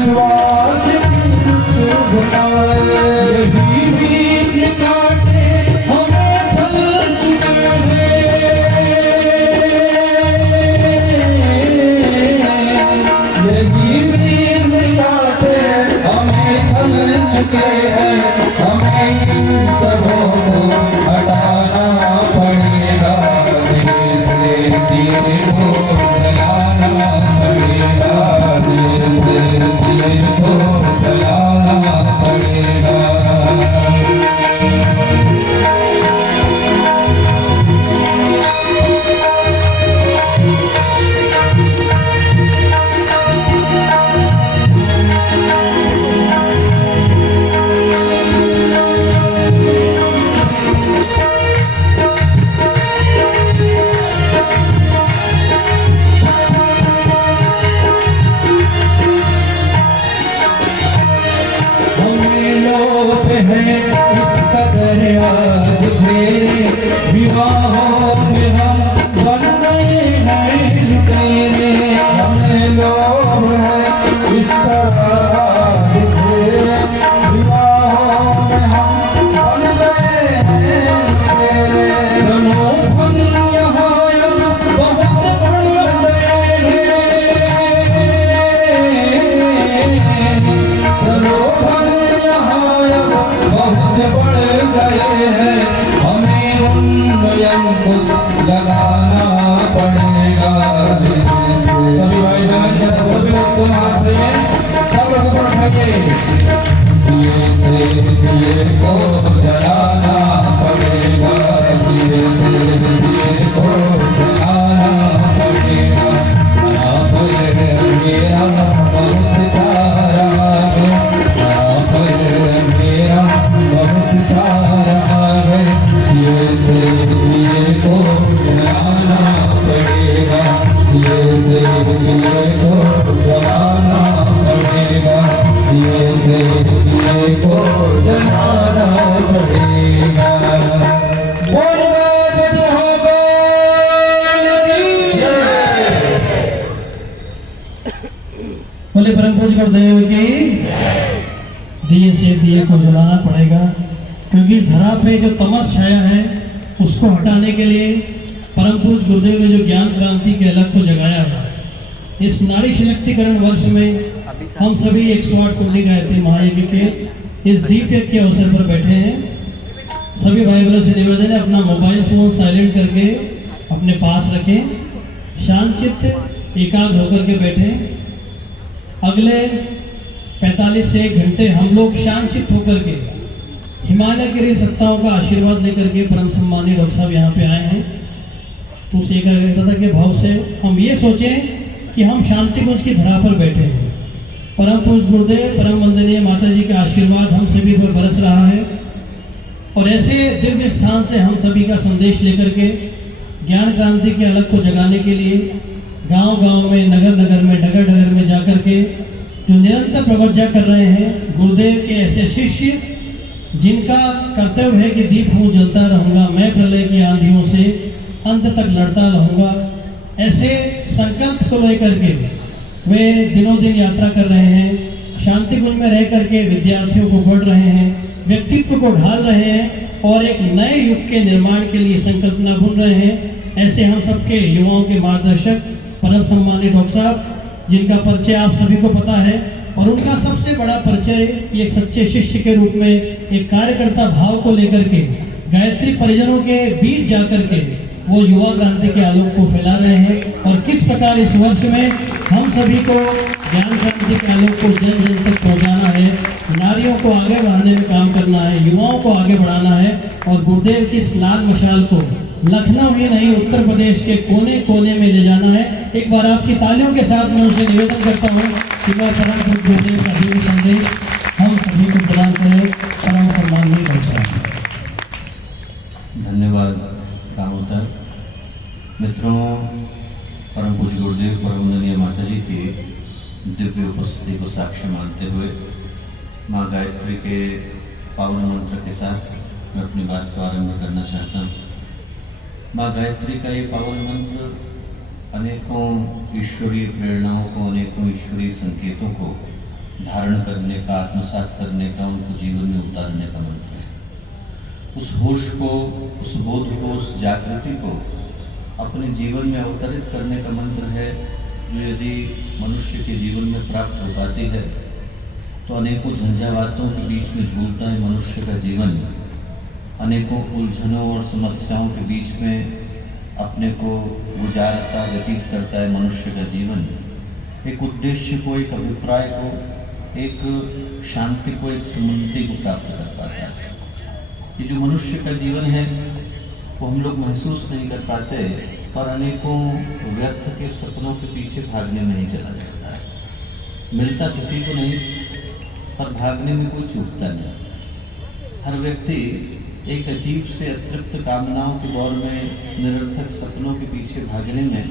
विश्वास यही वीर काटे हमें चल चुके यही वीर काटे हमें चल चुके हैं। हमें इन सबों को हटाना पड़ेगा, देश से तीर को जलाना पड़ेगा, देश से तीर को जलाना पड़ेगा। इस कदर आज तेरे विवाहों में हम बन गए हैं लुटेरे। हमें लोग हैं इस कदर आज तेरे विवाहों में हम बन गए हैं लुटेरे। मनोबल यहाँ बहुत बढ़ गए हैं, मनोबल बहुत बढ़ गए हैं। हमें उनमें अंकुश लगाना पड़ेगा। सभी भाई बहन सभी लोग को हाथ में सब लोग उठाइए। दिए से दिए को जलाना पड़ेगा, दिए से दिए को जलाना पड़ेगा। आप मेरा बहुत सारा है, आप मेरा बहुत सारा है। ये से दिए को जलाना पड़ेगा, ये से दिए को जलाना पड़ेगा, ये से दिए को जलाना पड़ेगा। बोले परम पूज्य गुरुदेव की दिए से दिए को जलाना पड़ेगा, क्योंकि इस धरा पे जो तमस छाया है उसको हटाने के लिए परम पूज्य गुरुदेव ने जो ज्ञान क्रांति के अलग को जगाया है। इस नारी सशक्तिकरण वर्ष में हम सभी 108 कुंडली गायत्री महायज्ञ के इस दीप यज्ञ के अवसर पर बैठे हैं। सभी भाई बहनों से निवेदन है अपना मोबाइल फोन साइलेंट करके अपने पास रखें, शांतचित्त एकाग्र होकर के बैठें। अगले 45 से 1 घंटे हम लोग शांतचित्त होकर के हिमालय गिरी सत्ताओं का आशीर्वाद लेकर के परम सम्मानीय डॉक्टर साहब यहाँ पे आए हैं। तो उस एकाग्रता के भाव से हम ये सोचें कि हम शांति कुंज की धरा पर बैठे हैं। परम पूज्य गुरुदेव परम वंदनीय माता जी का आशीर्वाद हम सभी पर बरस रहा है, और ऐसे दिव्य स्थान से हम सभी का संदेश लेकर के ज्ञान क्रांति के अलग को जगाने के लिए गांव-गांव में, नगर-नगर में, डगर-डगर में जाकर के जो निरंतर प्रवज्जा कर रहे हैं गुरुदेव के ऐसे शिष्य जिनका कर्तव्य है कि दीप हूँ जलता रहूँगा, मैं प्रलय की आंधियों से अंत तक लड़ता रहूँगा, ऐसे संकल्प को लेकर के वे दिनों दिन यात्रा कर रहे हैं। शांति कुंज में रह करके विद्यार्थियों को गढ़ रहे हैं, व्यक्तित्व को ढाल रहे हैं और एक नए युग के निर्माण के लिए संकल्पना बुन रहे हैं। ऐसे हम सबके युवाओं के मार्गदर्शक परम सम्मानीय डॉक्टर साहब, जिनका परिचय आप सभी को पता है, और उनका सबसे बड़ा परिचय एक सच्चे शिष्य के रूप में एक कार्यकर्ता भाव को लेकर के गायत्री परिजनों के बीच जाकर के वो युवा क्रांति के आलोक को फैला रहे हैं। और किस प्रकार इस वर्ष में हम सभी को ज्ञान क्रांति के आलोक को जन जन तक पहुँचाना है, नारियों को आगे बढ़ाने में काम करना है, युवाओं को आगे बढ़ाना है, और गुरुदेव की इस लाल मशाल को लखनऊ ही नहीं उत्तर प्रदेश के कोने कोने में ले जाना है। एक बार आपकी तालियों के साथ मैं उनसे निवेदन करता हूँ कि वह परम पूज्य गुरुदेव का दिव्य संदेश हम सभी को प्रदान करें। परम सम्माननीय डॉक्टर साहब। धन्यवाद दामोदर। मित्रों, परम पूज्य गुरुदेव परम वंदनीय माता जी की दिव्य उपस्थिति को साक्ष्य मानते हुए माँ गायत्री के पावन मंत्र के साथ मैं अपनी बात को आरंभ करना चाहता हूँ। माँ गायत्री का ये पावन मंत्र अनेकों ईश्वरीय प्रेरणाओं को, अनेकों ईश्वरीय संकेतों को धारण करने का, आत्मसात करने का, उनको जीवन में उतारने का मंत्र है। उस होश को, उस बोध को, उस जागृति को अपने जीवन में अवतरित करने का मंत्र है, जो यदि मनुष्य के जीवन में प्राप्त हो पाती है तो अनेकों झंझावातों के बीच में झूलता है मनुष्य का जीवन, अनेकों उलझनों और समस्याओं के बीच में अपने को गुजारता, व्यतीत करता है मनुष्य का जीवन। एक उद्देश्य को, एक अभिप्राय को, एक शांति को, एक सम्मति को प्राप्त कर पाता है। ये जो मनुष्य का जीवन है वो हम लोग महसूस नहीं कर पाते, पर अनेकों व्यर्थ के सपनों के पीछे भागने में ही चला जाता है। मिलता किसी को नहीं, पर भागने में कोई चूकता नहीं। हर व्यक्ति एक अजीब से अतृप्त कामनाओं के दौर में, निरर्थक सपनों के पीछे भागने में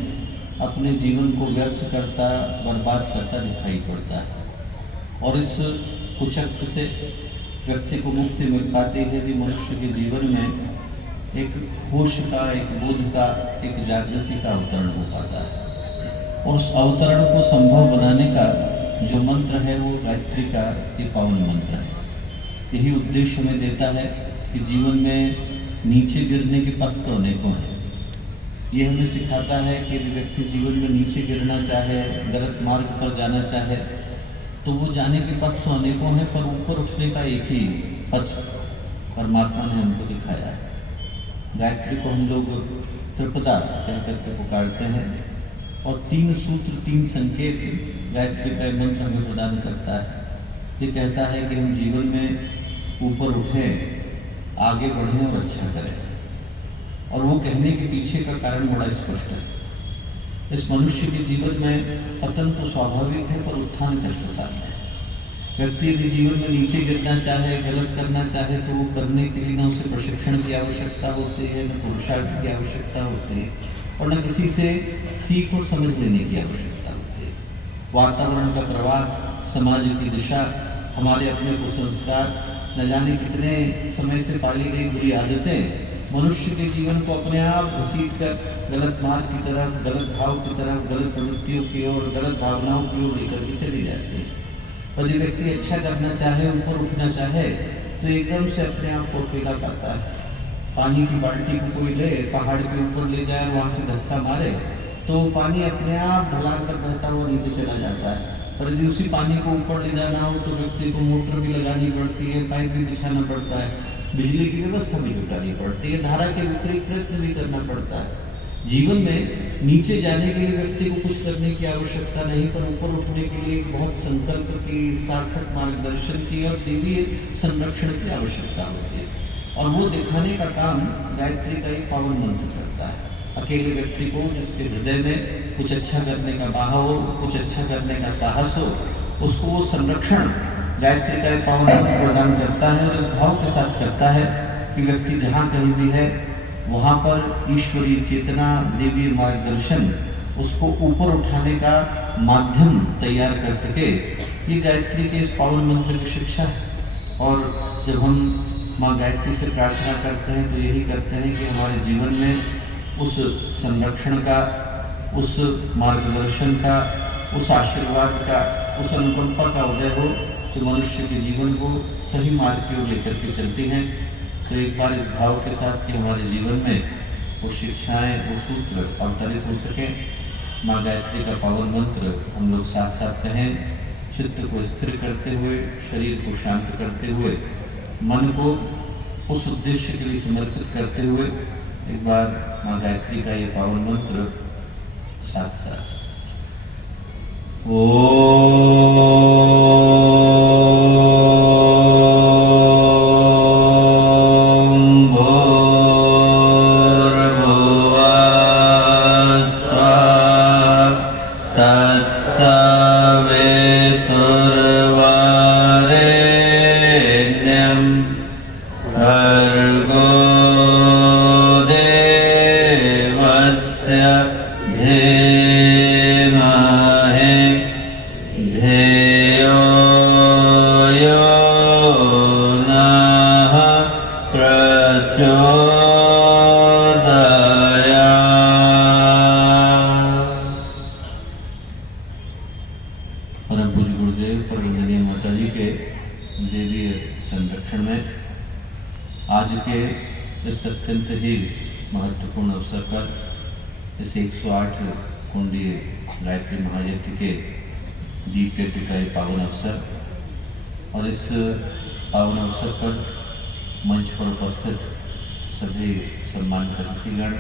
अपने जीवन को व्यर्थ करता, बर्बाद करता दिखाई पड़ता है। और इस कुचक्र से व्यक्ति को मुक्ति मिल पाती है कि मनुष्य के जीवन में एक होश का, एक बोध का, एक जागृति का अवतरण हो पाता है। और उस अवतरण को संभव बनाने का जो मंत्र है वो गायत्री का ये पावन मंत्र है। यही उद्देश्य हमें देता है कि जीवन में नीचे गिरने के पथ तो अनेकों हैं। ये हमें सिखाता है कि यदि व्यक्ति जीवन में नीचे गिरना चाहे, गलत मार्ग पर जाना चाहे, तो वो जाने के पथ तो अनेकों हैं, पर ऊपर उठने का एक ही पथ परमात्मा ने हमको दिखाया है। गायत्री को हम लोग त्रिपदा कह करके पुकारते हैं, और 3 सूत्र, 3 संकेत गायत्री का मंत्र हमें प्रदान करता है। ये कहता है कि हम जीवन में ऊपर उठें, आगे बढ़ें और अच्छा करें। और वो कहने के पीछे का कारण बड़ा स्पष्ट है। इस मनुष्य के जीवन में पतन तो स्वाभाविक है, पर उत्थान कष्टसाध्य है। व्यक्ति यदि जीवन में नीचे गिरना चाहे, गलत करना चाहे, तो वो करने के लिए न उसे प्रशिक्षण की आवश्यकता होती है, न पुरुषार्थ की आवश्यकता होती है, और न किसी से सीख और समझ लेने की आवश्यकता होती है। वातावरण का प्रवाह, समाज की दिशा, हमारे अपने कुसंस्कार, न जाने कितने समय से पाली गई बुरी आदतें मनुष्य के जीवन को अपने आप घसीट कर गलत मार्ग की तरफ, गलत भाव की तरफ, गलत प्रवृत्तियों की ओर, गलत भावनाओं की ओर लेकर के चली जाती है। यदि व्यक्ति अच्छा करना चाहे, ऊपर उठना चाहे, तो एकदम से अपने आप को अकेला पाता है। पानी की बाल्टी को कोई ले, पहाड़ के ऊपर ले जाए और वहाँ से धक्का मारे, तो पानी अपने आप ढलान कर बहता हुआ नीचे चला जाता है। पर यदि उसी पानी को ऊपर ले जाना हो तो व्यक्ति को मोटर भी लगानी पड़ती है, पाइप भी बिछाना पड़ता है, बिजली की व्यवस्था भी जुटानी पड़ती है, धारा के विपरीत प्रयत्न भी करना पड़ता है। जीवन में नीचे जाने के लिए व्यक्ति को कुछ करने की आवश्यकता नहीं, पर ऊपर उठने के लिए बहुत संकल्प की, सार्थक मार्गदर्शन की और देवीय संरक्षण की आवश्यकता होती है। और वो दिखाने का काम गायत्री का एक पावन मंत्र करता है। अकेले व्यक्ति को, जिसके हृदय में कुछ अच्छा करने का बाह हो, कुछ अच्छा करने का साहस हो, उसको वो संरक्षण गायत्री का एक पावन मंत्र प्रदान करता है। और इस भाव के साथ करता है कि व्यक्ति जहाँ कहीं भी है वहाँ पर ईश्वरीय चेतना, देवीय मार्गदर्शन उसको ऊपर उठाने का माध्यम तैयार कर सके। ये गायत्री के इस पावन मंत्र की शिक्षा है। और जब हम माँ गायत्री से प्रार्थना करते हैं तो यही करते हैं कि हमारे जीवन में उस संरक्षण का, उस मार्गदर्शन का, उस आशीर्वाद का, उस अनुकंपा का उदय हो, तो मनुष्य के जीवन को सही मार्ग की ओर लेकर के चलती हैं। तो एक बार इस भाव के साथ कि हमारे जीवन में वो शिक्षाएं, वो सूत्र अवतरित हो सके, माँ गायत्री का पावन मंत्र हम लोग साथ साथ कहें, चित्त को स्थिर करते हुए, शरीर को शांत करते हुए, मन को उस उद्देश्य के लिए समर्पित करते हुए एक बार माँ गायत्री का ये पावन मंत्र साथ साथ। धीमहि के देवीय संरक्षण में आज के इस अत्यंत ही महत्वपूर्ण अवसर पर इस 108 कुंडीय गायत्री महायज्ञ के दीप यज्ञ का पावन अवसर और इस पावन अवसर पर मंच पर उपस्थित सभी सम्मानित अतिथिगण,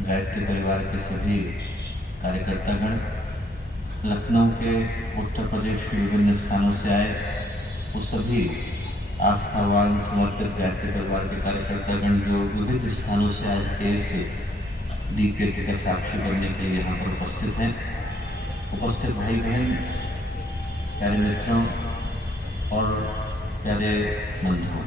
गायत्री परिवार के सभी कार्यकर्तागण, लखनऊ के उत्तर प्रदेश के विभिन्न स्थानों से आए वो सभी आस्थावान समर्पित गायत्री परिवार के कार्यकर्तागण जो विभिन्न स्थानों से आज के इस दीप यज्ञ का साक्षी बनने के लिए यहाँ पर उपस्थित हैं। उपस्थित भाई बहन, प्यारे मित्रों और प्यारे बंधुओं,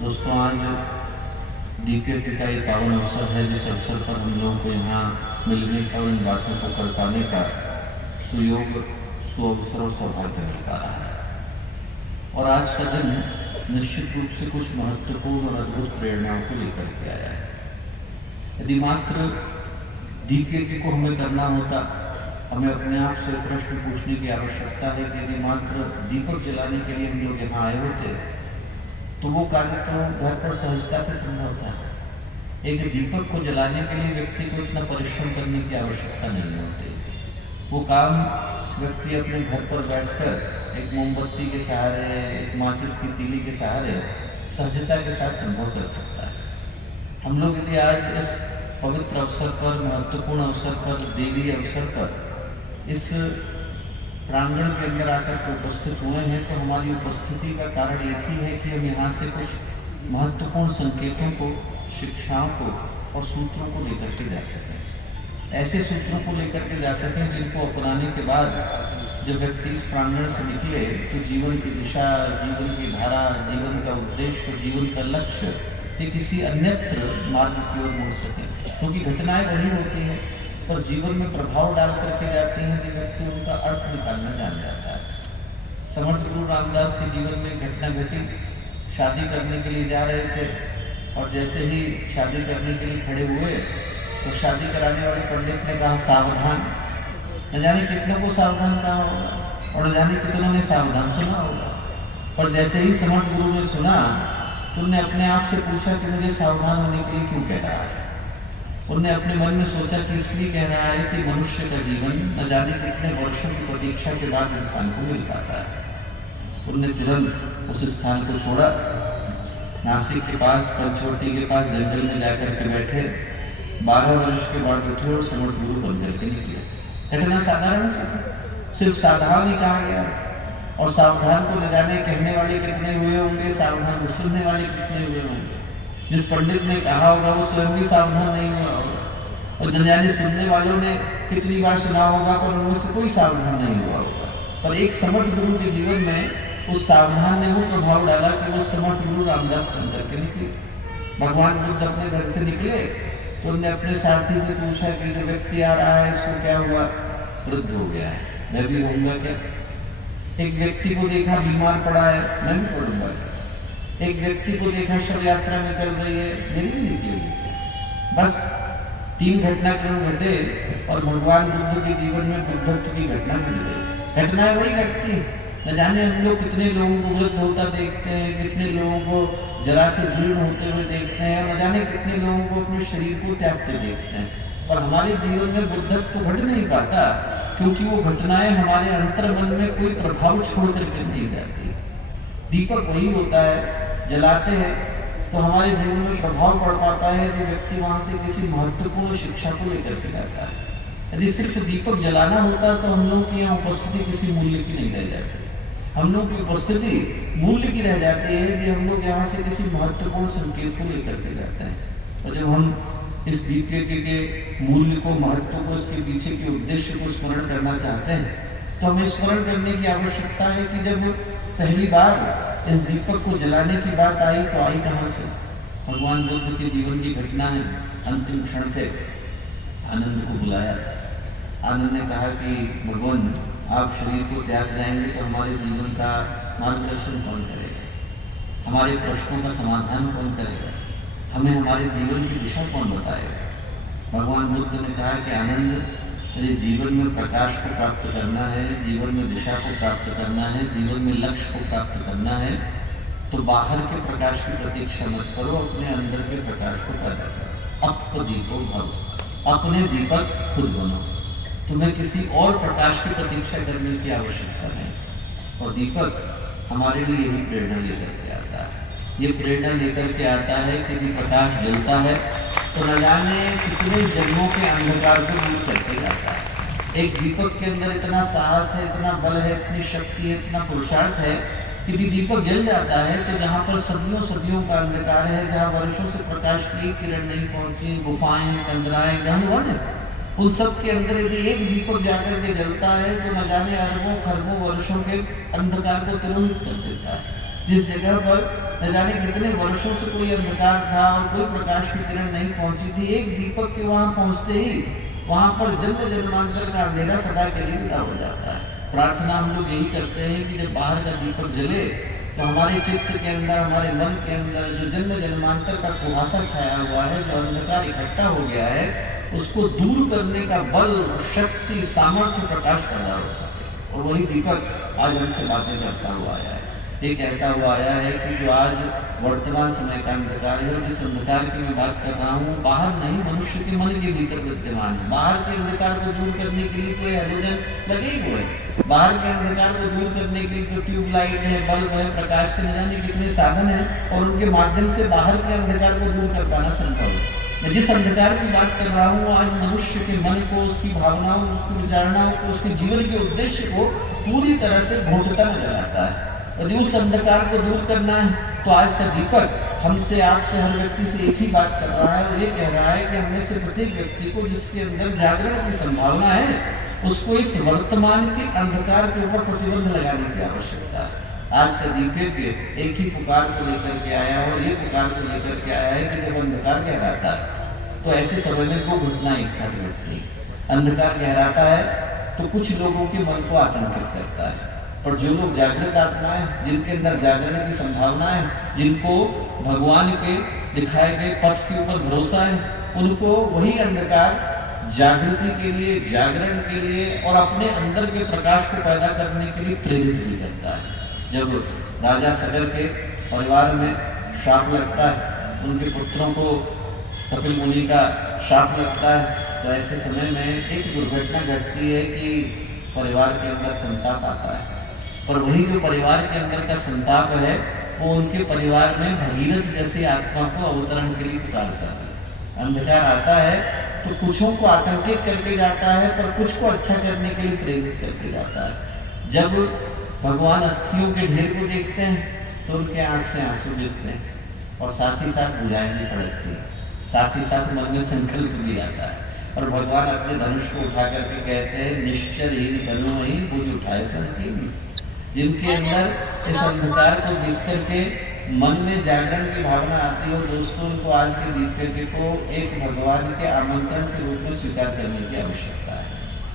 दोस्तों, आज दीप यज्ञ का ये पावन अवसर है जिस अवसर पर हम लोगों को यहाँ मिलने का और इन बातों को कर पाने का सुयोग, सुअवसर और सौभाग्य मिल पा रहा है। और आज का दिन निश्चित रूप से कुछ महत्वपूर्ण और अद्भुत प्रेरणाओं को लेकर के आया है। यदि मात्र दीप यज्ञ को हमें करना होता, हमें अपने आप से प्रश्न पूछने की आवश्यकता है कि यदि मात्र दीपक जलाने के लिए हम लोग यहाँ आए होते तो वो कार्य तो घर पर सहजता से संभव था। एक दीपक को जलाने के लिए व्यक्ति को इतना परिश्रम करने की आवश्यकता नहीं होती। वो काम व्यक्ति अपने घर पर बैठकर एक मोमबत्ती के सहारे, एक माचिस की तीली के सहारे सहजता के साथ संभव कर सकता है। हम लोग यदि आज इस पवित्र अवसर पर, महत्वपूर्ण अवसर पर, देवी अवसर पर इस प्रांगण के अंदर आकर उपस्थित हुए हैं तो हमारी उपस्थिति का कारण एक ही है कि हम यहाँ से कुछ महत्वपूर्ण संकेतों को, शिक्षाओं को और सूत्रों को लेकर के जा सकें। ऐसे सूत्रों को लेकर के जा सकें जिनको अपनाने के बाद जब व्यक्ति इस प्रांगण से निकले तो जीवन की दिशा, जीवन की धारा, जीवन का उद्देश्य, जीवन का लक्ष्य ये किसी अन्यत्र मार्ग की ओर मुड़ सके। क्योंकि घटनाएं वही होती हैं पर जीवन में प्रभाव डाल करके जाती हैं कि व्यक्ति उनका अर्थ निकालना जान जाता है। समर्थ गुरु रामदास के जीवन में घटना घटी। शादी करने के लिए जा रहे थे और जैसे ही शादी करने के लिए खड़े हुए तो शादी कराने वाले पंडित ने कहा सावधान। न जाने कितनों को सावधान कहा होगा और न जाने कितनों ने सावधान सुना होगा। पर जैसे ही समर्थ गुरु ने सुना तो उन्होंने अपने आप से पूछा कि मुझे सावधान होने के लिए क्यों कह रहा है। उन्होंने अपने मन में सोचा कि इसलिए कह रहा है कि मनुष्य का जीवन न जाने कितने वर्षों की प्रतीक्षा के बाद इंसान को मिल पाता है। उन्होंने तुरंत उस स्थान को छोड़ा, नासिक के पास, पंचवटी के पास जंगल में जाकर के बैठे, 12 वर्ष के बाद उठे और समर्थ गुरु बन करके निकले। घटना साधारण सी थी, सिर्फ सावधान ही कहा गया और सावधान को न जाने कहने वाले कितने हुए होंगे, सावधान को सुनने वाले कितने हुए होंगे। जिस पंडित ने कहा होगा वो स्वयं भी सावधान नहीं हुआ होगा और न जाने सुनने वालों ने कितनी बार सुना होगा पर उनमें से कोई सावधान नहीं हुआ होगा। पर एक समर्थ गुरु के जीवन में उस सावधान ने वो प्रभाव डाला कि वो समर्थ गुरु रामदास बन करके निकले। भगवान बुद्ध अपने घर से निकले तो उन्होंने अपने सारथी से पूछा कि जो व्यक्ति आ रहा है इसको क्या हुआ? वृद्ध हो गया है, मैं भी होऊंगा क्या? एक व्यक्ति को देखा बीमार पड़ा है, मैं भी पड़ूंगा क्या? एक व्यक्ति को देखा शव यात्रा में चल रही है, मेरी भी निकलेगी। बस 3 घटनाक्रम घटे और भगवान बुद्ध के जीवन में बुद्धत्व की घटना मिल गई। घटनाएं वही घटती। न जाने हम लोग कितने लोगों को वृद्ध होता देखते हैं, कितने लोगों को जरा से जीर्ण होते हुए देखते हैं, न जाने कितने लोगों को अपने शरीर को त्यागते देखते हैं। पर हमारे जीवन में बुद्धत्व तो घट नहीं पाता क्योंकि वो घटनाएं हमारे अंतर मन में कोई प्रभाव छोड़ करके नहीं जाती। दीपक वही होता है, जलाते हैं तो हमारे जीवन में प्रभाव पड़ पाता है कि व्यक्ति वहां से किसी महत्वपूर्ण शिक्षा को लेकर के जाता है। यदि सिर्फ दीपक जलाना होता तो हम लोग की यहाँ उपस्थिति किसी मूल्य की नहीं रह जाती। हम लोग की उपस्थिति मूल्य की रह जाती है कि हम लोग यहाँ से किसी महत्वपूर्ण संकेत को लेकर के जाते हैं। और जब हम इस दीप यज्ञ के मूल्य को, महत्व को, इसके पीछे के उद्देश्य को स्मरण करना चाहते हैं तो हमें स्मरण करने की आवश्यकता है कि जब पहली बार इस दीपक को जलाने की बात आई तो आई कहाँ से? भगवान बुद्ध के जीवन की घटना है। अंतिम क्षण थे, आनंद को बुलाया। आनंद ने कहा कि भगवान आप शरीर को त्याग जाएंगे तो हमारे जीवन का मार्गदर्शन कौन करेगा? हमारे प्रश्नों का समाधान कौन करेगा? हमें हमारे जीवन की दिशा कौन बताएगा? भगवान बुद्ध ने कहा कि आनंद, यदि जीवन में प्रकाश को प्राप्त करना है, जीवन में दिशा को प्राप्त करना है, जीवन में लक्ष्य को प्राप्त करना है, तो बाहर के प्रकाश की प्रतीक्षा मत करो, अपने अंदर के प्रकाश को पैदा करो। अपदीपो भव, अपने दीपक खुद बनो। तुम्हें किसी और प्रकाश की प्रतीक्षा करने की आवश्यकता नहीं। और दीपक हमारे लिए यही प्रेरणा लेकर के आता है। ये प्रेरणा लेकर के आता है कि यदि प्रकाश जलता है तो न जाने कितने जन्मों के अंधकार को दूर करके जाता है। एक दीपक के अंदर इतना साहस है, इतना बल है, इतनी शक्ति है, इतना पुरुषार्थ है कि यदि दीपक जल जाता है तो जहाँ पर सदियों सदियों का अंधकार है, जहाँ वर्षों से प्रकाश की किरण नहीं पहुंची, गुफाएं हैं, कंदराएं, जंगल है, उन सब के अंदर यदि एक दीपक जाकर के जलता है तो न जाने अरबों खरबों वर्षों के अंधकार को तिरोहित कर देता है। जिस जगह पर न जाने कितने वर्षों से कोई अंधकार था और कोई प्रकाश की किरण नहीं पहुंची थी, एक दीपक के वहां पहुंचते ही वहां पर जन्म जन्मांतर का अंधेरा सदा के लिए विदा हो जाता है। प्रार्थना हम लोग यही करते हैं कि जब बाहर का दीपक जले तो हमारे चित्त के अंदर, हमारे मन के अंदर जो जन्म जन्मांतर का कुहासा छाया हुआ है, जो अंधकार इकट्ठा हो गया है, उसको दूर करने का बल, शक्ति, सामर्थ्य, प्रकाश पैदा हो सके। और वही दीपक आज हमसे बातें करता हुआ आया है। ये कहता हुआ आया है कि जो आज वर्तमान समय का अंधकार है, जिस अंधकार की मैं बात कर रहा हूँ, बाहर नहीं, मनुष्य के मन के भीतर विद्यमान है। बाहर के अंधकार को दूर करने के लिए तो हैलोजन लगे हुए हैं। बाहर के अंधकार को दूर करने के लिए तो ट्यूबलाइट है, बल्ब है, प्रकाश के न जाने कितने साधन हैं, और उनके माध्यम से बाहर के अंधकार को दूर कर पाना संभव है। मैं जिस अंधकार की बात कर रहा हूँ, आज मनुष्य के मन को, उसकी भावनाओं, उसकी विचारणाओं को, उसके जीवन के उद्देश्य को पूरी तरह से घोटता नजर आता है। यदि उस अंधकार को दूर करना है तो आज का दीपक हमसे, आपसे, हर व्यक्ति से एक ही बात कर रहा है और ये कह रहा है कि हमने से प्रत्येक व्यक्ति को जिसके अंदर जागरण की संभावना है, उसको इस वर्तमान के अंधकार के ऊपर प्रतिबंध लगाने की आवश्यकता है। आज का दीपक एक ही पुकार को लेकर के आया है, और ये पुकार को लेकर के आया है कि जब अंधकार गहराता है तो ऐसे समय में दो घटना एक साथ घटती है। अंधकार गहराता है तो कुछ लोगों के मन को आतंकित करता है, और जो लोग जागृत आत्मा है, जिनके अंदर जागरण की संभावना है, जिनको भगवान के दिखाए गए पथ के ऊपर भरोसा है, उनको वही अंधकार जागृति के लिए, जागरण के लिए और अपने अंदर के प्रकाश को पैदा करने के लिए प्रेरित भी करता है। जब राजा सगर के परिवार में शाप लगता है, उनके पुत्रों को कपिल मुनि का शाप लगता है, तो ऐसे समय में एक दुर्घटना घटती है कि परिवार के अंदर संताप आता है। और वही जो परिवार के अंदर का संताप है, वो उनके परिवार में भगीरथ जैसी आत्मा को अवतरण के लिए पुकारता है। अंधकार आता है तो कुछों को आतंकित करके जाता है, पर कुछ को अच्छा करने के लिए प्रेरित करके जाता है। जब भगवान अस्थियों के ढेर को देखते हैं तो उनके आंख से आंसू गिरते हैं, और साथ ही साथ बुझाई भी पड़ती है, साथ ही साथ मन में संकल्प भी आता है, और भगवान अपने धनुष को उठा करके कहते हैं, निश्चर ही बनो ही बुझ उठाए करती। जिनके अंदर इस अंधकार को देख करके मन में जागरण की भावना आती हो, दोस्तों, उनको आज के दीपक को एक भगवान के आमंत्रण के रूप में स्वीकार करने की आवश्यकता है।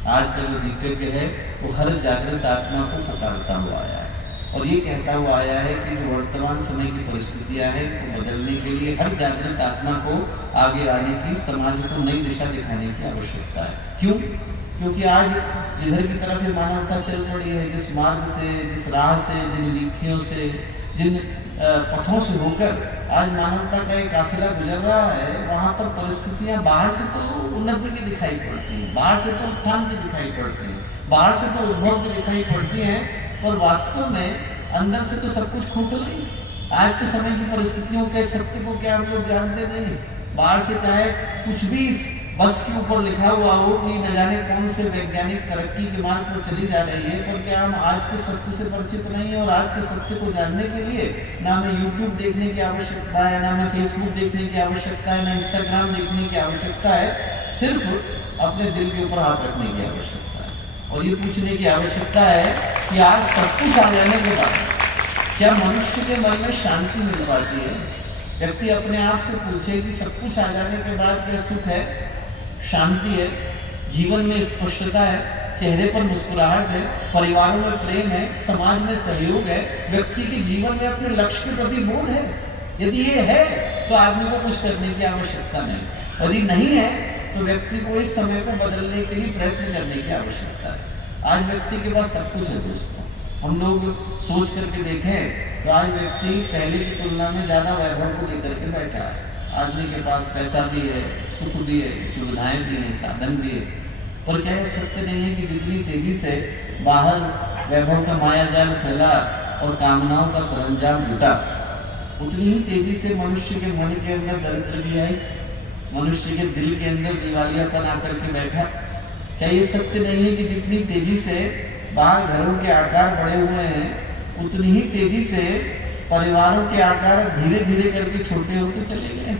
आज का जो दीपक है वो हर जागृत आत्मा को पुकारता हुआ आया है, और ये कहता हुआ आया है कि जो वर्तमान समय की परिस्थितियां हैं को बदलने के लिए हर जागृत आत्मा को आगे आने की, समाज को नई दिशा दिखाने की आवश्यकता है। क्यों? क्योंकि आज जिधर की तरफ से मानवता चल पड़ी है, जिस मार्ग से, जिस राह से, जिन नीतियों से, जिन पथों से होकर आज मानवता का एक काफिला गुजर रहा है, वहाँ पर परिस्थितियाँ बाहर से तो उन्नति की दिखाई पड़ती हैं, बाहर से तो उत्थान की दिखाई पड़ती हैं, बाहर से तो उद्भव की दिखाई पड़ती हैं, पर वास्तव में अंदर से तो सब कुछ खोखला ही। आज के समय की परिस्थितियों के सत्य को क्या हम लोग जानते नहीं। बाहर से चाहे कुछ भी बस के ऊपर लिखा हुआ हो कि न जाने कौन से वैज्ञानिक तरक्की के मार्ग पर चली जा रही है, पर क्या हम आज के सत्य से परिचित नहीं है? और आज के सत्य को जानने के लिए ना हमें यूट्यूब देखने की आवश्यकता है, ना हमें फेसबुक देखने की आवश्यकता है, ना इंस्टाग्राम देखने की आवश्यकता है, सिर्फ अपने दिल के ऊपर हाथ रखने की आवश्यकता है। और ये पूछने की आवश्यकता है कि आज सब कुछ आ जाने के बाद क्या मनुष्य के मन में शांति मिल पाती है? व्यक्ति अपने आप से पूछे कि सब कुछ आ जाने के बाद क्या सुख है, शांति है, जीवन में स्पष्टता है, चेहरे पर मुस्कुराहट है, परिवारों में प्रेम है, समाज में सहयोग है, व्यक्ति के जीवन में अपने लक्ष्य के प्रति बोध है? यदि ये है तो आदमी को कुछ करने की आवश्यकता नहीं। यदि नहीं है तो व्यक्ति को इस समय को बदलने के लिए प्रयत्न करने की आवश्यकता है। आज व्यक्ति के पास सब कुछ है दोस्तों। हम लोग सोच करके देखें तो आज व्यक्ति पहले की तुलना में ज़्यादा वैभव को लेकर के बैठा है। आदमी के पास पैसा भी है, सुख भी है, सुविधाएं भी हैं, साधन भी है, पर क्या यह सत्य नहीं है कि जितनी तेजी से बाहर वैभव का मायाजाल फैला और कामनाओं का सरंजाम जुटा, उतनी ही तेजी से मनुष्य के मन के अंदर दरिद्र भी आई, मनुष्य के दिल के अंदर दिवालियापन आकर के बैठा। क्या ये सत्य नहीं है कि जितनी तेजी से बाहर घरों के आकार बढ़े हुए हैं, उतनी ही तेजी से परिवारों के आकार धीरे धीरे करके छोटे होते चले गए।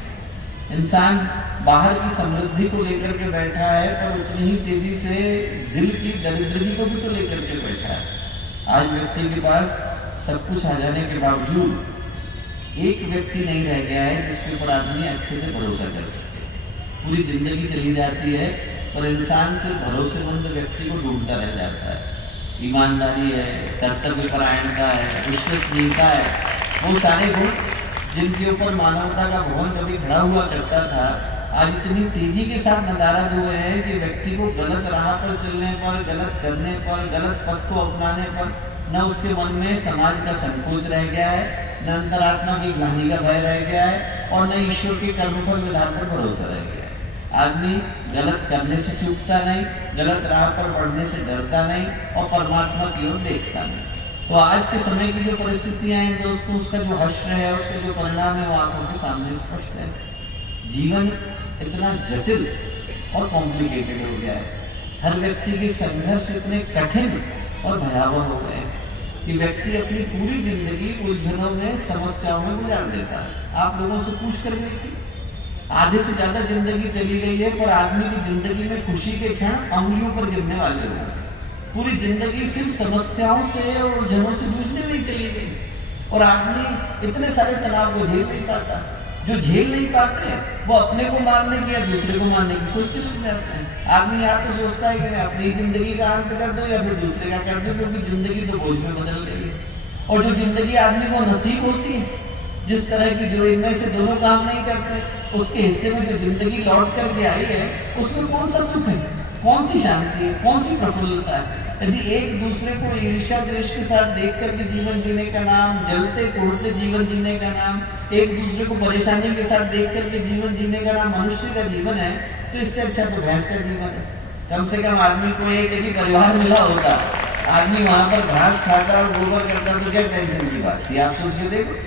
इंसान बाहर की समृद्धि को लेकर के बैठा है, पर उतनी ही तेजी से दिल की दरिद्री को भी तो लेकर के बैठा है। आज व्यक्ति के पास सब कुछ आ जाने के बावजूद एक व्यक्ति नहीं रह गया है जिसके ऊपर आदमी अच्छे से भरोसा कर सके। पूरी जिंदगी चली जाती है पर इंसान से भरोसेमंद व्यक्ति को ढूंढता रह जाता है। ईमानदारी है, कर्तव्यपरायणता है, विश्वसनीयता है, वो सारे गुण जिनके ऊपर मानवता का भवन कभी खड़ा हुआ करता था, आज इतनी तेजी के साथ नदारद हुए हैं कि व्यक्ति को गलत राह पर चलने पर, गलत करने पर, गलत पथ को अपनाने पर न उसके मन में समाज का संकोच रह गया है, न अंतरात्मा की ग्लानि का भय रह गया है, और न ईश्वर के कर्मफल विधान पर भरोसा रह गया है। आदमी गलत करने से चूकता नहीं, गलत राह पर बढ़ने से डरता नहीं, और परमात्मा की ओर देखता नहीं। तो आज के समय की जो परिस्थितियां हैं दोस्तों, उसका जो हश्र है, उसके जो परिणाम है, वो आंखों के सामने स्पष्ट है। जीवन इतना जटिल और कॉम्प्लिकेटेड हो गया है, हर व्यक्ति के संघर्ष इतने कठिन और भयावह हो गए हैं कि व्यक्ति अपनी पूरी जिंदगी उलझनों में, समस्याओं में गुजार देता है। आप लोगों से पूछ कर देखिए, आधे से ज्यादा जिंदगी चली गई है, पर आदमी की जिंदगी में खुशी के क्षण अंगुलियों पर गिरने वाले लोग हैं। पूरी जिंदगी सिर्फ समस्याओं से और उलझनों से जूझने में ही चली गई, और आदमी इतने सारे तनाव को झेल नहीं पाता। जो झेल नहीं पाते वो अपने को मारने की या दूसरे को मारने की सोचते लग जाते हैं। आदमी या तो सोचता है कि मैं अपनी जिंदगी का अंत कर दूं या फिर दूसरे का कर दूं, क्योंकि जिंदगी तो बोझ में बदल गई है। और जो जिंदगी आदमी को नसीब होती है, जिस तरह की जो इनमें से दोनों काम नहीं करते, उसके हिस्से में जो जिंदगी लौट करके आई है, उसमें कौन सा सुख है, कौन सी शांति है, कौन सी प्रफुल्लता है। यदि एक दूसरे को ईर्ष्या द्वेष के साथ देख करके जीवन जीने का नाम, जलते कुड़ते जीवन जीने का नाम, एक दूसरे को परेशानी के साथ देख करके जीवन जीने का नाम मनुष्य का जीवन है, तो इससे अच्छा तो भैंस का जीवन है। कम से कम आदमी को एक ही परिवार मिला होता, आदमी वहां पर घास खाता और गोबर करता, तो क्या टेंशन की बात थी। आप सोच के देखो,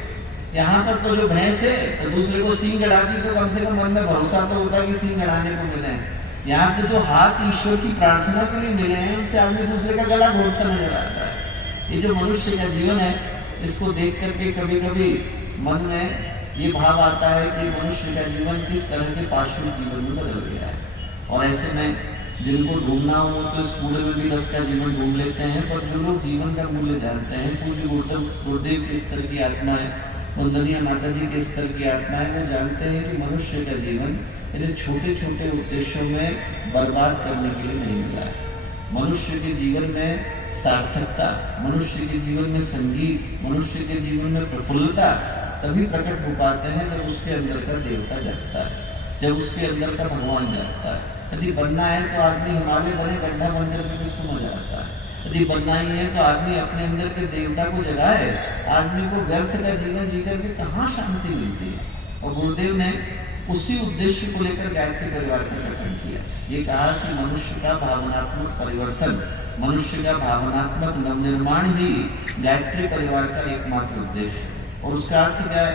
यहाँ पर तो जो भैंस है तो दूसरे को सींग गड़ाती, तो कम से कम मन में भरोसा तो होता कि सींग गड़ाने को मिले हैं। यहाँ तो जो हाथ ईश्वर की प्रार्थना के लिए मिले हैं, उनसे आदमी दूसरे का गला घोटता नजर आता है। ये जो मनुष्य का जीवन है, इसको देख करके कभी कभी मन में ये भाव आता है कि मनुष्य का जीवन किस तरह के पार्श्व जीवन में बदल गया है। और ऐसे में जिनको ढूंढना हो तो इस पूरे में भी रस का जीवन ढूंढ लेते हैं, पर जो लोग जीवन का मूल्य जानते हैं, पूज्य गुरुदेव के स्तर की आत्मा है, वंदनीय माता जी के स्तर की आत्मा है, वो जानते हैं कि मनुष्य का जीवन इन्हें छोटे छोटे उद्देश्यों में बर्बाद करने के लिए नहीं मिला है। मनुष्य के जीवन में सार्थकता, मनुष्य के जीवन में संगीत, मनुष्य के जीवन में प्रफुल्लता तभी प्रकट हो पाते हैं जब उसके अंदर का देवता जागता है, जब उसके अंदर का भगवान जागता है। यदि बनना है तो आदमी हिमालय बने, गड्ढा बनकर के किसको मजा आता है। यदि बनना ही है तो आदमी अपने अंदर के देवता को जगाए। आदमी को व्यर्थ का जीवन जीकर के कहाँ शांति मिलती है। और गुरुदेव ने उसी उद्देश्य को लेकर गायत्री परिवार का गठन किया। ये कहा कि मनुष्य का भावनात्मक परिवर्तन, मनुष्य का भावनात्मक नवनिर्माण ही गायत्री परिवार का एकमात्र उद्देश्य है। और उसका अर्थ क्या है?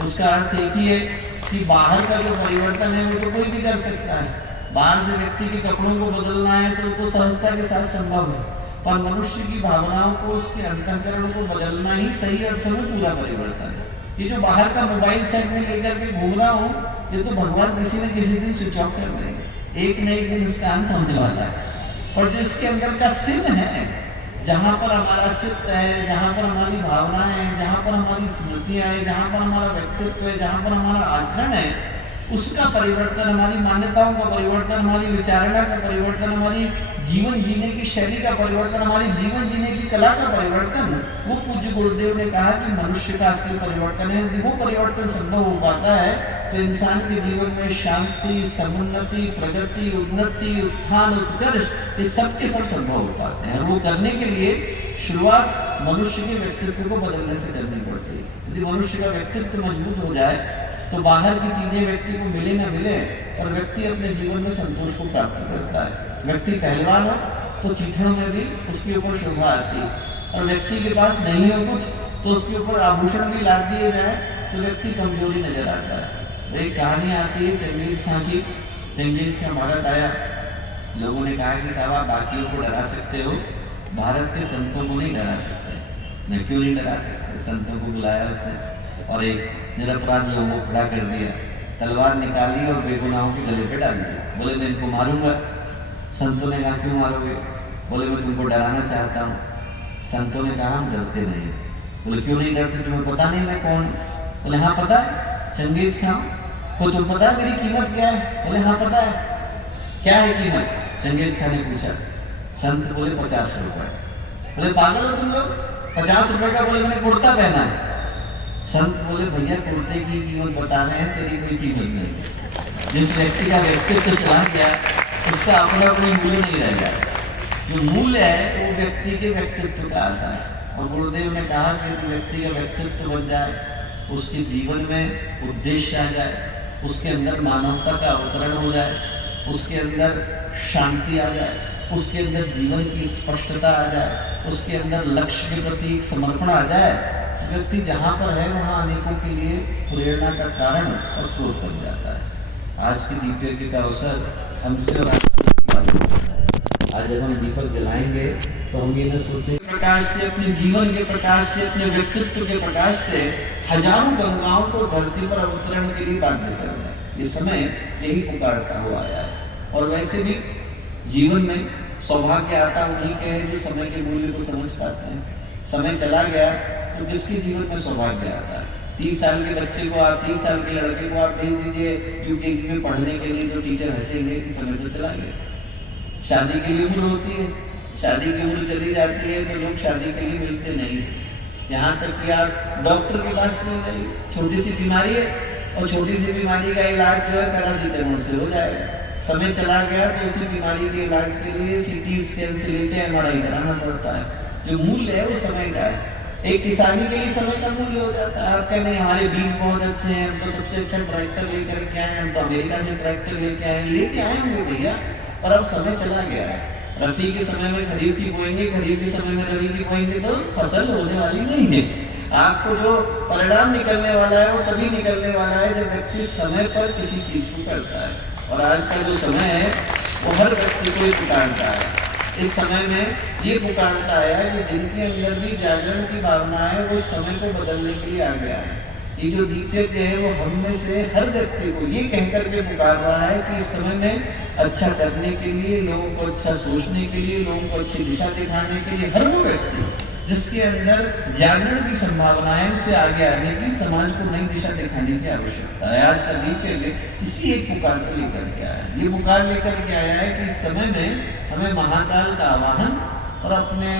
उसका अर्थ एक ही है कि बाहर का जो परिवर्तन है वो तो कोई भी कर सकता है। बाहर से व्यक्ति के कपड़ों को बदलना है तो सहजता के साथ संभव है, पर मनुष्य की भावनाओं को, उसके अंतःकरण को बदलना ही सही अर्थ में पूरा परिवर्तन है। ये जो बाहर का मोबाइल सेट में लेकर के घूम रहा हूँ, ये तो भगवान किसी न किसी दिन स्विच ऑफ कर देंगे। एक न एक दिन इसका अंत होने वाला है। और जो इसके अंदर का सिन है, जहाँ पर हमारा चित्त है, जहाँ पर हमारी भावनाएं हैं, जहाँ पर हमारी स्मृतियाँ हैं, जहाँ पर हमारा व्यक्तित्व है, जहाँ पर हमारा आचरण है, उसका परिवर्तन, हमारी मान्यताओं का परिवर्तन, हमारी विचारणा का परिवर्तन, हमारी जीवन जीने की शैली का परिवर्तन, हमारी जीवन जीने की कला का परिवर्तन, वो पूज्य गुरुदेव ने कहा कि मनुष्य का असली परिवर्तन है, यदि वो परिवर्तन संभव हो पाता है तो इंसान के जीवन में शांति, समुन्नति, प्रगति, उन्नति, उत्थान, उत्कर्ष ये सब के सब संभव हो पाते हैं। और वो करने के लिए शुरुआत मनुष्य के व्यक्तित्व को बदलने से करनी पड़ती है। यदि मनुष्य का व्यक्तित्व मजबूत हो जाए तो बाहर की चीजें व्यक्ति को मिले ना मिले और व्यक्ति अपने जीवन में संतोष को प्राप्त करता है। व्यक्ति पहलवान हो तो चिथड़ों में भी उसके ऊपर शोभा आती है, और व्यक्ति के पास नहीं हो कुछ तो उसके ऊपर आभूषण भी लाद दिए जाए तो व्यक्ति कमजोरी नजर आता है। एक कहानी आती है चंगेज खां की। चंगेज खां भारत आया, लोगों ने कहा कि साहब आप बाकियों को डरा सकते हो, भारत के संतों को नहीं डरा सकते। मैं क्यों नहीं डरा सकते? संतों को बुलाया उसने और एक निरपराध लोगों को खड़ा कर दिया, तलवार निकाली और बेगुनाहों के गले पे डाल दिया। बोले मैं इनको मारूंगा। संतों ने कहा क्यों मारोगे? बोले मैं तुमको डराना चाहता हूँ। संतों ने कहा हम डरते नहीं। बोले क्यों नहीं डरते? तुम्हें पता नहीं मैं कौन? बोले हाँ पता है, चंगेज खां। को तुम पता है मेरी कीमत क्या है? बोले हाँ पता है। क्या है कीमत? चंगेज खां ने पूछा। संत बोले 50 रुपए। बोले पागल हो तुम लोग, 50 रुपए का? बोले मैंने कुर्ता पहना है। संत बोले भैया कुर्ते की कीमत बता रहे हैं, तेरी कोई कीमत नहीं। जिस व्यक्ति का व्यक्तित्व चला गया उसका अपना कोई मूल्य नहीं रह गया। जो मूल्य है वो व्यक्ति के व्यक्तित्व का आता है। और गुरुदेव ने कहा कि व्यक्ति का व्यक्तित्व बन जाए, उसके जीवन में उद्देश्य आ जाए, उसके अंदर मानवता का अवतरण हो जाए, उसके अंदर शांति आ जाए, उसके अंदर जीवन की स्पष्टता आ जाए, उसके अंदर लक्ष्य के प्रति एक समर्पण आ जाए, तो व्यक्ति जहाँ पर है वहाँ अनेकों के लिए प्रेरणा का कारण और स्रोत बन जाता है। आज की दीपयज्ञ का अवसर हमसे और आज जब हम दीपक जलाएंगे तो हम ये न सोचें प्रकाश से, अपने जीवन के प्रकाश से, अपने व्यक्तित्व के प्रकाश से हजारों गंगाओं को धरती पर अवतरण के लिए बाध्य करना है। ये समय यही पुकारता हुआ आया है। और वैसे भी जीवन में सौभाग्य आता उन्हीं के है जो समय के मूल्य को समझ पाते हैं। समय चला गया तो किसके जीवन में सौभाग्य आता है? 30 साल के बच्चे को आप, 30 साल के लड़के को आप भेज दीजिए यूकेजी में पढ़ने के लिए, तो टीचर हंसेंगे कि समय तो चला गया। शादी की भी उम्र होती है, शादी की उम्र चली जाती है तो लोग शादी के लिए मिलते नहीं। यहाँ तक कि आप डॉक्टर के पास चले जाइए, छोटी सी बीमारी है और छोटी सी बीमारी का इलाज जो है पैरासीटामोल से हो जाएगा। समय चला गया तो उसी बीमारी के इलाज के लिए सीटी स्कैन से लेके एमआरआई कराना पड़ता है। जो मूल्य है वो समय का है। एक किसानी के लिए समय का मूल्य हो जाता है। आप कहते हैं हमारे बीज बहुत अच्छे हैं, हम तो सबसे अच्छा ट्रैक्टर लेकर के आए, हम तो अमेरिका से ट्रैक्टर लेके आए, लेके आए होंगे भैया, पर अब समय चला गया है। रबी के समय में खरीफ की बोएंगे, खरीफ के समय में रबी की बोएंगे तो फसल होने वाली नहीं है। आपको जो परिणाम निकलने वाला है वो तभी निकलने वाला है जब व्यक्ति समय पर किसी चीज को करता है। और आज का जो समय है वो हर व्यक्ति को पुकारता है। इस समय में ये पुकारता है कि जिनके अंदर भी जागरण की भावना है वो समय को बदलने के लिए आ गया है। ये जो दीपयज्ञ है वो हम में से हर व्यक्ति को ये कहकर के पुकार रहा है कि इस समय में अच्छा करने के लिए, लोगों को अच्छा सोचने के लिए, लोगों को अच्छी दिशा दिखाने के लिए हर वो व्यक्ति जिसके अंदर जागरण की संभावना है उसे आगे आने की, समाज को नई दिशा दिखाने की आवश्यकता है। आज का दीपयज्ञ इसी एक पुकार को लेकर के आया है। ये पुकार लेकर के आया है कि इस समय में हमें महाकाल का आवाहन और अपने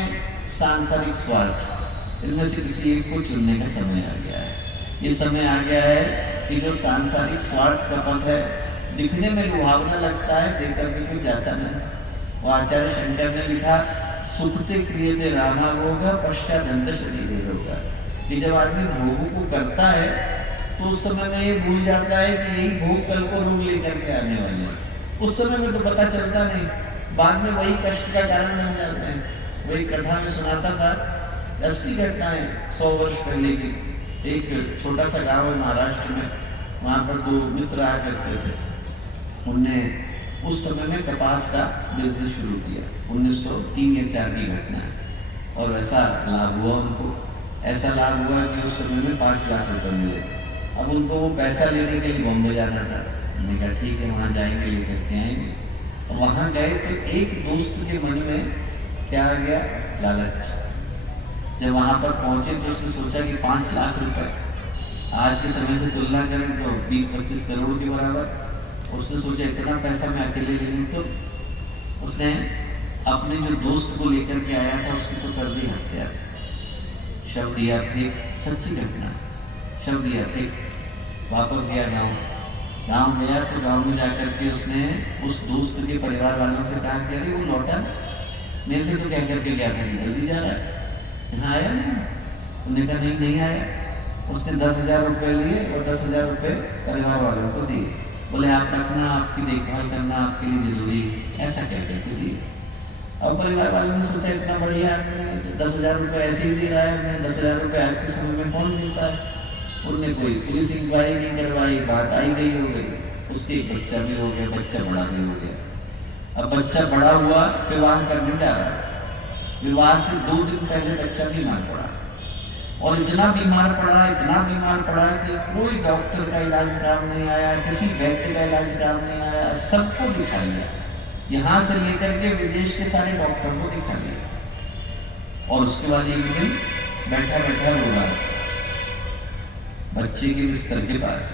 सांसारिक स्वार्थ इनमें से किसी एक को चुनने का समय आ गया है। ये समय आ गया है कि जो सांसारिक स्वार्थ का पथ है दिखने में लुभावना लगता है, देख करके कुछ जाता नहीं। वो आचार्य शंकर ने लिखा सुखते क्रियते रामाभोग पश्चात अंत शरीर होगा। कि जब आदमी भोगों को करता है तो उस समय में ये भूल जाता है कि यही भोग कल को रोग लेकर के आने वाले हैं। उस समय में तो पता चलता नहीं, बाद में वही कष्ट का कारण बन जाते हैं। वही कथा में सुनाता था, असली घटनाएं 100 वर्ष पहले की। एक छोटा सा गांव है महाराष्ट्र में, वहाँ पर 2 मित्र आया करते थे। उनने उस समय में कपास का बिजनेस शुरू किया। 1903 या 4 की घटना है। और ऐसा लाभ हुआ उनको, ऐसा लाभ हुआ कि उस समय में 5 लाख रुपये मिले। अब उनको वो पैसा लेने के लिए बॉम्बे जाना था। मैंने कहा ठीक है वहाँ जाएंगे, लेकर के आएंगे। और वहाँ गए तो एक दोस्त के मन में क्या आ गया? लालच। जब वहाँ पर पहुँचे तो उसने सोचा कि 5 लाख रुपए आज के समय से तुलना करें तो 20-25 करोड़ के बराबर। उसने सोचा इतना पैसा मैं अकेले ले लूँ, तो उसने अपने जो दोस्त को लेकर के आया था उसकी तो कर दी हत्या। शव दिया फेंक, सच्ची घटना, शव दिया फेंक, वापस गया गांव गया तो गांव में जाकर के उसने उस दोस्त के परिवार वालों से कहा कि अरे वो लौटा मेरे से तो क्या करके गया था, जल्दी जा रहा है, यहाँ आया नहीं? उन्होंने कहा नहीं आया। उसने 10,000 रुपये लिए और 10,000 रुपये परिवार वालों को दिए, बोले आप रखना, आपकी देखभाल करना आपके लिए जरूरी, ऐसा कह करके दिए। अब परिवार वालों ने सोचा इतना बढ़िया आदमी 10,000 रुपये ऐसे ही दे रहा है, 10,000 रुपये आज के समय में कौन देता है। उनने कोई पुलिस इंक्वायरी नहीं करवाई, बात आई गई हो गई, उसके एक बच्चा भी हो गया, बच्चा बड़ा भी हो गया। अब बच्चा बड़ा हुआ, विवाह करने जा रहा, विवाह से 2 दिन पहले बच्चा बीमार पड़ा और इतना बीमार पड़ा कि कोई डॉक्टर का इलाज काम नहीं आया, किसी वैद्य का इलाज काम नहीं आया, सबको दिखा लिया, यहाँ से लेकर के विदेश के सारे डॉक्टर को दिखा लिया। और उसके बाद एक दिन बैठा रो रहा बच्चे के बिस्तर के पास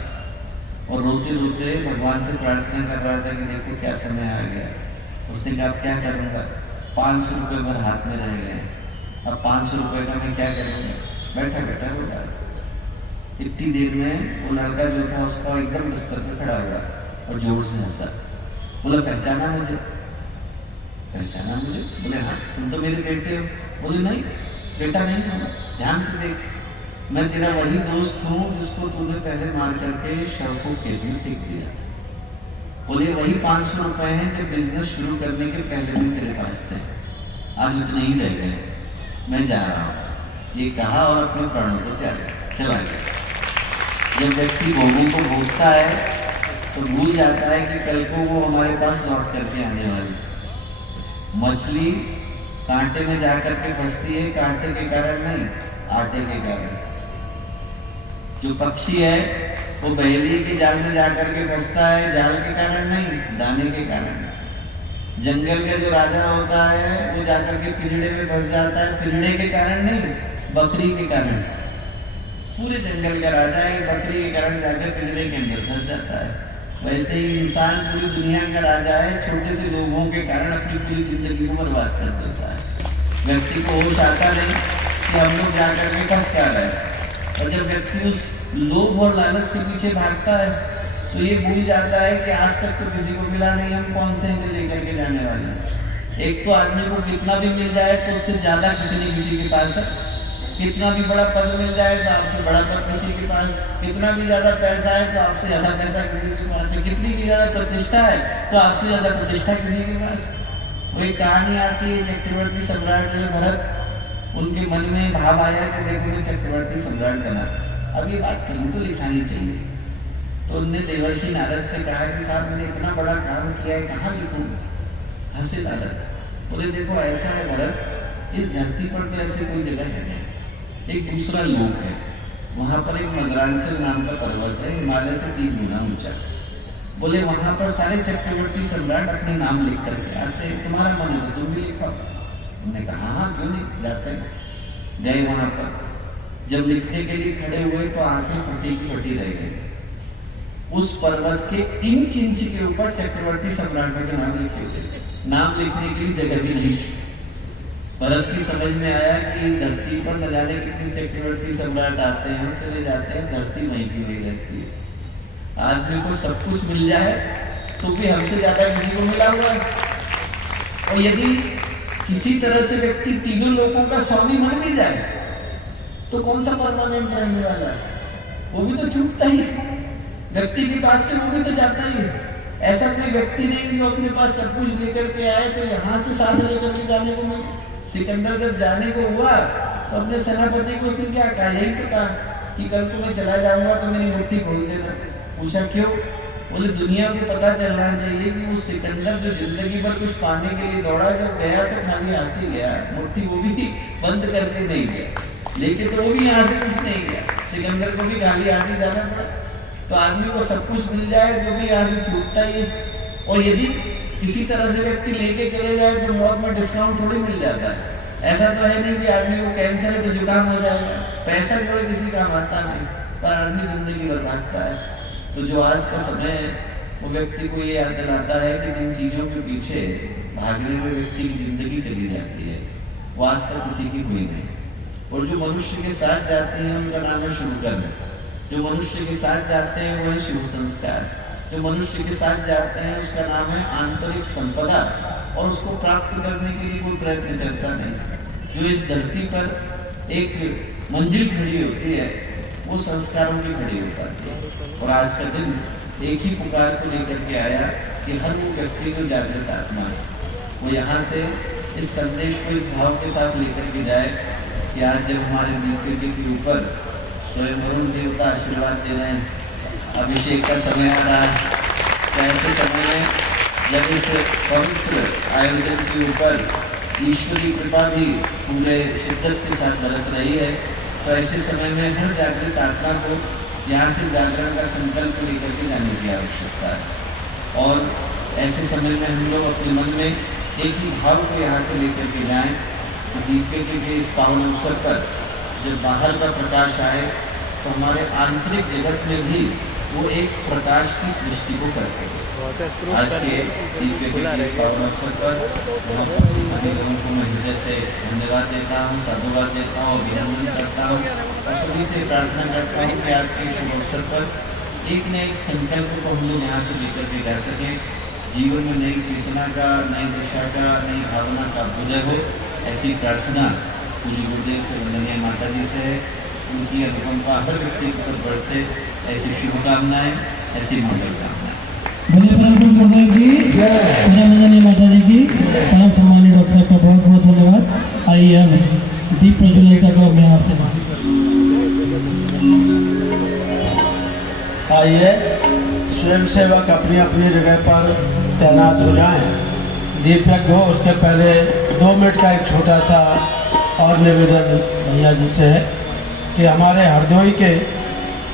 और रोते रोते भगवान से प्रार्थना कर रहा था कि देखो क्या समय आ गया। उसने कहा अब क्या करूँगा, 500 रुपये भर हाथ में रह गए, अब 500 रुपये का मैं क्या करूँगा। बैठा रो रहा था। इतनी देर में वो लड़का जो था उसका एकदम बिस्तर पर खड़ा हुआ और जोर से हंसा, बोला पहचाना मुझे? बोले हाँ तुम तो मेरे बेटे हो। बोले नहीं बेटा नहीं हूँ, ध्यान से देख, मैं तेरा वही दोस्त हूँ जिसको तूने पहले मार करके शव को खेत में टिक दिया। बोले वही 500 रुपए हैं जो बिजनेस शुरू करने के पहले भी तेरे पास थे, आज उतने ही रह गए, मैं जा रहा हूँ। ये कहा और अपने प्राणों को त्याग चला गया। जब व्यक्ति भोगों को भोगता है तो भूल जाता है कि कल को वो हमारे पास लौट करके आने वाली। मछली कांटे में जाकर के फंसती है, कांटे के कारण नहीं, आटे के कारण। जो पक्षी है वो बहेलिए के जाल में जाकर के फंसता है, जाल के कारण नहीं, दाने के कारण। जंगल का जो राजा होता है वो जाकर के पिंजड़े में फंस जाता है, पिंजड़े के कारण नहीं, बकरी के कारण। पूरे जंगल का राजा है, बकरी के कारण जाकर पिंजड़े के अंदर फंस जाता है। वैसे ही इंसान पूरी दुनिया का राजा है, छोटे से लोगों के कारण अपनी पूरी जिंदगी को बर्बाद कर देता है। व्यक्ति को होश आता नहीं कि हम लोग जाकर के फंस क्या रहे हैं। और जब व्यक्ति उस लोभ और लालच के पीछे भागता है तो ये भूल जाता है कि आज तक तो किसी को मिला नहीं, हम कौन से इनको लेकर के जाने वाले हैं। एक तो आदमी को कितना भी मिल जाए तो उससे ज्यादा किसी न किसी के पास है, कितना भी बड़ा पद मिल जाए तो आपसे बड़ा पद किसी के पास, कितना भी ज्यादा पैसा है तो आपसे ज्यादा पैसा किसी के पास है, कितनी भी ज्यादा प्रतिष्ठा है तो आपसे ज्यादा प्रतिष्ठा किसी के पास। वही कहानी आती है चक्रवर्ती सम्राट जो भरत, उनके मन में भाव आया कि देखो मैं चक्रवर्ती सम्राट बना, अब ये बात कहीं तो लिखानी चाहिए। तो उनने देवर्षि नारद से कहा कि साहब मैंने इतना बड़ा काम किया है, कहाँ लिखूंगा। हंसे नारद, बोले देखो ऐसा है भरत, इस धरती पर तो ऐसी कोई जगह है नहीं, एक दूसरा लोक है, वहाँ पर एक मद्रांचल नाम का पर्वत है, हिमालय से 3 गुना ऊंचा। बोले वहाँ पर सारे चक्रवर्ती सम्राट अपने नाम लिख करके आते हैं, तुम्हारा मन है तो तुम भी लिखो। उन्होंने कहा हाँ क्यों नहीं, जाते हैं। गए वहाँ पर, जब लिखने के लिए खड़े हुए तो आंखें फटी की फटी रह गई। उस पर्वत के इंच के ऊपर चक्रवर्ती सम्राटों के नाम लिखे थे, नाम लिखने के लिए जगह भी नहीं थी। भरत की समझ में आया कि इस धरती पर न जाने कितने चक्रवर्ती सम्राट आते हैं, चले जाते हैं, धरती वहीं की वहीं रहती है। आदमी को सब कुछ मिल जाए तो भी हमसे ज्यादा किसी को मिला हुआ है। और यदि किसी तरह से व्यक्ति तीनों लोगों का स्वामी बन भी जाए तो कौन सा परमानेंट रहने वाला है, वो भी तो छूटता ही है। व्यक्ति के पास से वो भी तो जाता ही है। ऐसा कोई व्यक्ति नहीं जो अपने पास सब कुछ लेकर के आए तो यहाँ से साथ लेकर के जाने को मिले। सिकंदर जब जाने को हुआ तो अपने सेनापति को उसने क्या कहा, यही तो कहा कि कल को मैं चला जाऊंगा तो मेरी मुट्ठी खोल देना। पूछा क्यों? बोले दुनिया को पता चलना चाहिए कि वो सिकंदर जो जिंदगी भर कुछ पाने के लिए दौड़ा, जब गया तो खाली हाथ ही गया, मुट्ठी वो भी बंद करके नहीं गया, लेकिन तो वो भी यहाँ से कुछ नहीं गया, सिकंदर को भी खाली हाथ ही जाना पड़ा। तो आदमी को सब कुछ मिल जाए तो भी यहाँ से छूटता ही है। और यदि किसी तरह से व्यक्ति लेके चले जाए तो मौत में डिस्काउंट थोड़ी मिल जाता है। ऐसा तो है नहीं कि आदमी को कैंसर है तो जुकाम हो जाएगा, पैसा जो है किसी काम आता नहीं, पर आदमी जिंदगी भर भागता है। तो जो आज का समय है वो व्यक्ति को ये याद दिलाता है कि जिन चीज़ों के पीछे भागने में व्यक्ति की जिंदगी चली जाती है वो आज तक किसी की हुई नहीं। और जो मनुष्य के साथ जाते हैं उनका नाम है शुभ कर्म। जो मनुष्य के साथ जाते हैं वो है शुभ संस्कार। जो मनुष्य के साथ जाते हैं उसका नाम है आंतरिक संपदा, और उसको प्राप्त करने के लिए कोई प्रयत्न करता नहीं। जो इस धरती पर एक मंजिल खड़ी होती है वो संस्कारों की खड़ी हो पाती है। और आज का दिन एक ही पुकार को लेकर के आया कि हर वो व्यक्ति को जागृत आत्मा है, वो यहाँ से इस संदेश को इस भाव के साथ लेकर के जाए कि आज जब हमारे दिव्य के ऊपर स्वयं वरुण देवता आशीर्वाद दे रहे हैं, अभिषेक का समय आ रहा है, तो ऐसे समय में जब इस पवित्र आयोजन के ऊपर ईश्वरी कृपा भी पूरे शिद्दत के साथ बरस रही है, तो ऐसे समय में हर जागृत आत्मा को यहाँ से जागरण का संकल्प लेकर के जाने की आवश्यकता है। और ऐसे समय में हम लोग अपने मन में एक ही भाव को यहाँ से लेकर के जाएं कि दीपे के इस पावन अवसर पर जब बाहर का प्रकाश आए तो हमारे आंतरिक जगत में भी वो एक प्रकाश की सृष्टि को कर सके। आज के दीपे के इस पावन अवसर पर सभी लोगों को मैं हृदय से धन्यवाद देता हूँ, साधुवाद देता हूँ, अभिनंदन करता हूँ और सभी से प्रार्थना करता हूँ कि आज के शुभ अवसर पर एक न एक संकल्प को हम लोग यहाँ से लेकर के जा सकें। जीवन में नई चेतना का, नई दिशा का, नई भावना का उदय हो, ऐसी प्रार्थना पूज्य गुरुदेव से वंदनीय माता जी से है। उनकी अनुकंपा हर व्यक्ति के ऊपर बरसे, ऐसी शुभकामनाएं, ऐसी मंगल कामनाएं। बोले परम पूज्य गुरुदेव जी, वंदनीय माता जी की, परम सम्मानित डॉक्टर साहब का बहुत बहुत धन्यवाद। आइए हम दीप प्रज्वलन का क्रम यहाँ से आइए स्वयं सेवक अपनी अपनी जगह पर तैनात हो जाएं। दीप यज्ञ हो उसके पहले 2 मिनट का एक छोटा सा और निवेदन भैया जी से है कि हमारे हरदोई के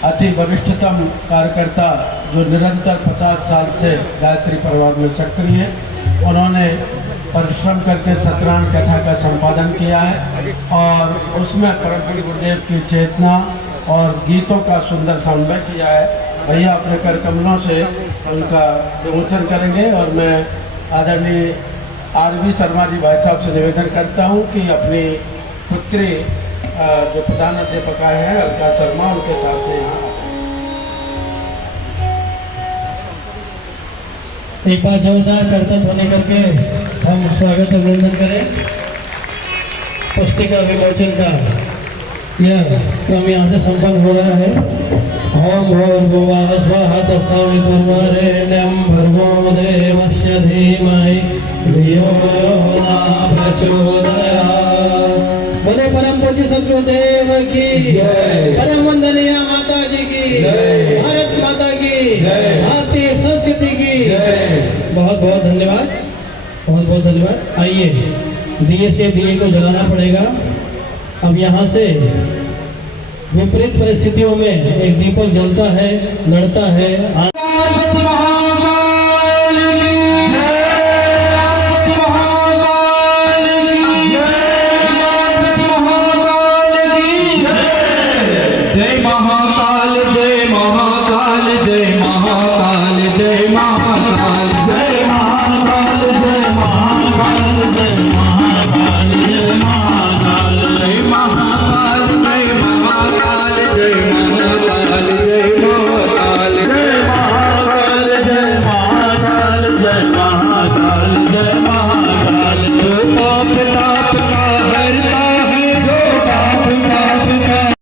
अति वरिष्ठतम कार्यकर्ता जो निरंतर 50 साल से गायत्री परिवार में सक्रिय हैं, उन्होंने परिश्रम करके सत्यनारायण कथा का संपादन किया है और उसमें परम पूज्य गुरुदेव की चेतना और गीतों का सुंदर समन्वय किया है। भैया अपने कर कमलों से उनका विमोचन करेंगे और मैं आदरणीय RV शर्मा जी भाई साहब से निवेदन करता हूं कि अपनी पुत्री जो प्रधान अध्यापका हैं अलका शर्मा, उनके साथ में यहाँ एक बार जोरदार करतब होने करके हम स्वागत अभिनंदन करें। पुस्तिका विमोचन का यह क्रम यहाँ से संपन्न हो रहा है। ओम भूर्भुवः स्वः तत्सवितुर्वरेण्यं भर्गो देवस्य धीमहि धियो यो न प्रचोदयात्। बोले परम पूज्य सद्गुरुदेव की जय, परम वंदनीय माता जी की जय, भारत माता की जय, भारतीय संस्कृति की जय। बहुत बहुत धन्यवाद, बहुत बहुत धन्यवाद। आइए दिए से दिए को जलाना पड़ेगा। अब यहाँ से विपरीत परिस्थितियों में एक दीपक जलता है, लड़ता है।